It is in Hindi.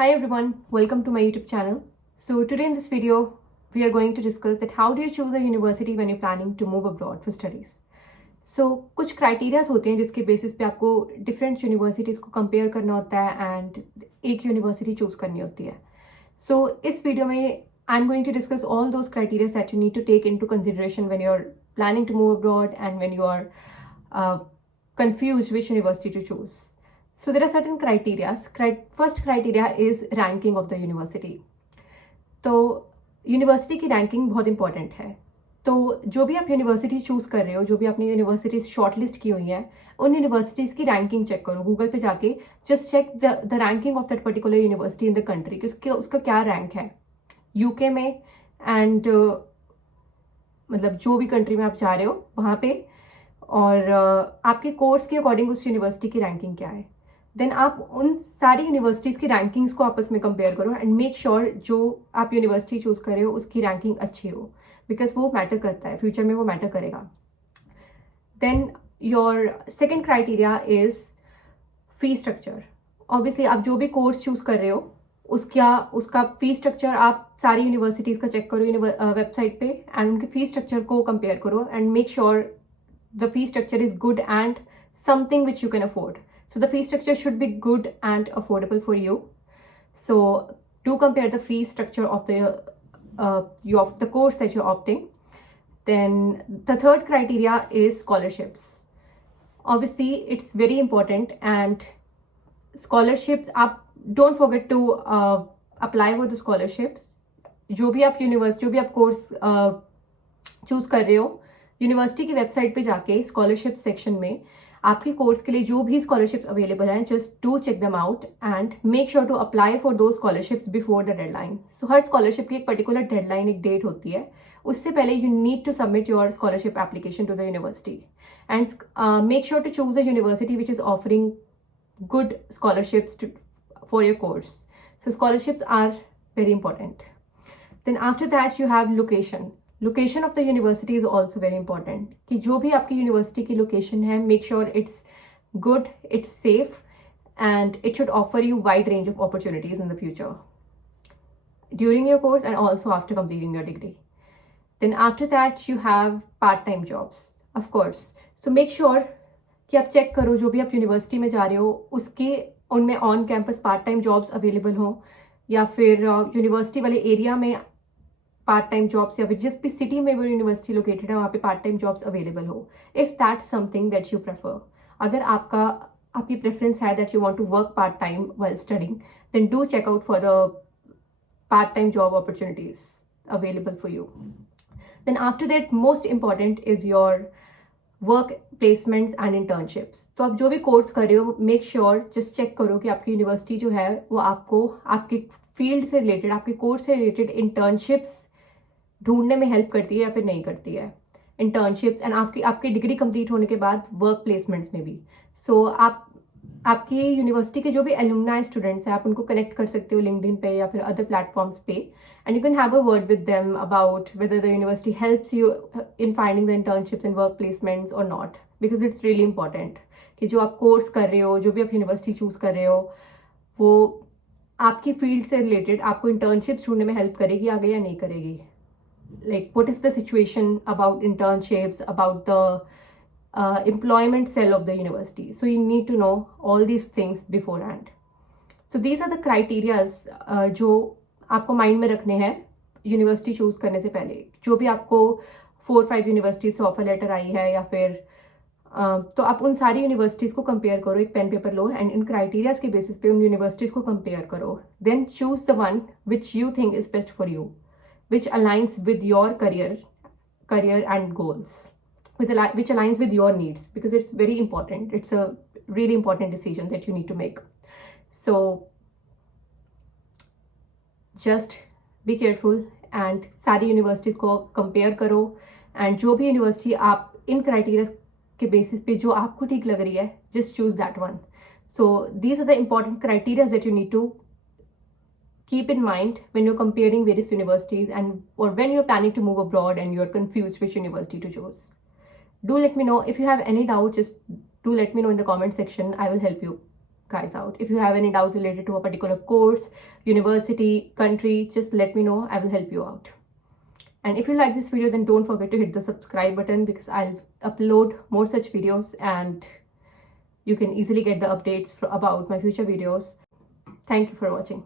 Hi everyone, welcome to my YouTube channel. So today in this video, we are going to discuss that how do you choose a university when you're planning to move abroad for studies. So कुछ क्राइटेरियाज होते हैं जिसके बेसिस पे आपको डिफरेंट यूनिवर्सिटीज़ को कंपेयर करना होता है एंड एक यूनिवर्सिटी चूज करनी होती है. सो इस वीडियो में I am going to discuss all those criterias that you need to take into consideration when you are planning to move abroad and when you are confused which university to choose. So there are certain criteria. First criteria is ranking of the university. तो यूनिवर्सिटी की रैंकिंग बहुत इंपॉर्टेंट है. तो जो भी आप यूनिवर्सिटी चूज कर रहे हो, जो भी आपने यूनिवर्सिटीज शॉर्टलिस्ट की हुई हैं, उन यूनिवर्सिटीज़ की रैंकिंग चेक करो. गूगल पे जाके just check the ranking of that particular university in the country कि उसका क्या रैंक है यूके में एंड मतलब जो भी कंट्री में आप जा रहे हो वहाँ पे, और आपके कोर्स के अकॉर्डिंग उस यूनिवर्सिटी की रैंकिंग क्या है. देन आप उन सारी यूनिवर्सिटीज़ की रैंकिंग्स को आपस में कंपेयर करो एंड मेक श्योर जो आप यूनिवर्सिटी चूज कर रहे हो उसकी रैंकिंग अच्छी हो, बिकॉज वो मैटर करता है, फ्यूचर में वो मैटर करेगा. Then your second criteria is fee structure. Obviously आप जो भी कोर्स चूज कर रहे हो उसका फी स्ट्रक्चर आप सारी यूनिवर्सिटीज़ का चेक करो वेबसाइट पे एंड उनके फी स्ट्रक्चर को कंपेयर करो and make sure the fee structure is good and something which you can afford. So the fee structure should be good and affordable for you. So do compare the fee structure of the course that you're opting. Then the third criteria is scholarships. Obviously it's very important, and scholarships आप don't forget to apply for the scholarships. जो भी आप कोर्स चूज कर रहे हो, यूनिवर्सिटी की वेबसाइट पे जाके स्कॉलरशिप सेक्शन में आपके कोर्स के लिए जो भी स्कॉलरशिप्स अवेलेबल हैं, just do check them out and make sure to apply for those scholarships before the deadline. So हर स्कॉलरशिप की एक पर्टिकुलर डेडलाइन, एक डेट होती है, उससे पहले you need to submit your scholarship application to the university and make sure to choose a university which is offering good scholarships for your course. So scholarships are very important. Then after that you have location. Location of the university is also very important. कि जो भी आपकी यूनिवर्सिटी की लोकेशन है, make sure it's good, it's safe, and it should offer you wide range of opportunities in the future during your course and also after completing your degree. Then after that you have part-time jobs, of course. So make sure कि आप चेक करो जो भी आप यूनिवर्सिटी में जा रहे हो उनमें on campus part time jobs available हो, या फिर यूनिवर्सिटी वाले एरिया में पार्ट टाइम जॉब्स, या फिर जिस भी सिटी में वो यूनिवर्सिटी लोकेटेड है वहाँ पे पार्ट टाइम जॉब्स अवेलेबल हो. If that's something that you prefer, अगर आपकी प्रेफरेंस है that you want to work part time while studying, then do check out for the part time job opportunities available for you. Then after that most important is your work placements and internships. तो आप जो भी कोर्स कर रहे हो, मेक श्योर जस्ट चेक करो कि आपकी यूनिवर्सिटी जो है वो आपको आपके फील्ड से रिलेटेड, आपके कोर्स से रिलेटेड इंटर्नशिप्स ढूंढने में हेल्प करती है या फिर नहीं करती है. इंटर्नशिप्स एंड आपकी डिग्री कंप्लीट होने के बाद वर्क प्लेसमेंट्स में भी. सो आपकी यूनिवर्सिटी के जो भी एलुमनाई स्टूडेंट्स हैं, आप उनको कनेक्ट कर सकते हो लिंक्डइन पे या फिर अदर प्लेटफॉर्म्स पे, and you can have a word with them about whether the university helps you in finding the internships and work placements और not, because it's really important कि जो आप कोर्स कर रहे हो, जो भी आप यूनिवर्सिटी चूज कर रहे हो, वो आपकी फील्ड से रिलेटेड आपको इंटर्नशिप्स ढूंढने में हेल्प करेगी आगे या नहीं करेगी. Like what is the situation about internships, about the employment cell of the university. So you need to know all these things beforehand. So these are the criterias जो आपको माइंड में रखने हैं यूनिवर्सिटी चूज करने से पहले. जो भी आपको 4-5 यूनिवर्सिटी से ऑफर लेटर आई है या फिर तो आप उन सारी यूनिवर्सिटीज़ को कंपेयर करो, एक पेन पेपर लो एंड इन क्राइटेरियाज के बेसिस पे उन यूनिवर्सिटीज़ को कंपेयर करो. Then choose the one which you think is best for you, which aligns with your career and goals, which aligns with your needs, because it's very important. It's a really important decision that you need to make. So just be careful and सारी यूनिवर्सिटीज़ को कंपेयर करो, एंड जो भी यूनिवर्सिटी आप इन क्राइटेरिया के बेसिस पे जो आपको ठीक लग रही है, just choose that one. So these are the important criteria that you need to keep in mind when you're comparing various universities or when you're planning to move abroad and you're confused which university to choose. Do let me know if you have any doubt. Just do let me know in the comment section. I will help you. guys out. If you have any doubt related to a particular course, university, country, just let me know. I will help you out. And if you like this video, then don't forget to hit the subscribe button, because I'll upload more such videos and you can easily get the updates about my future videos. Thank you for watching.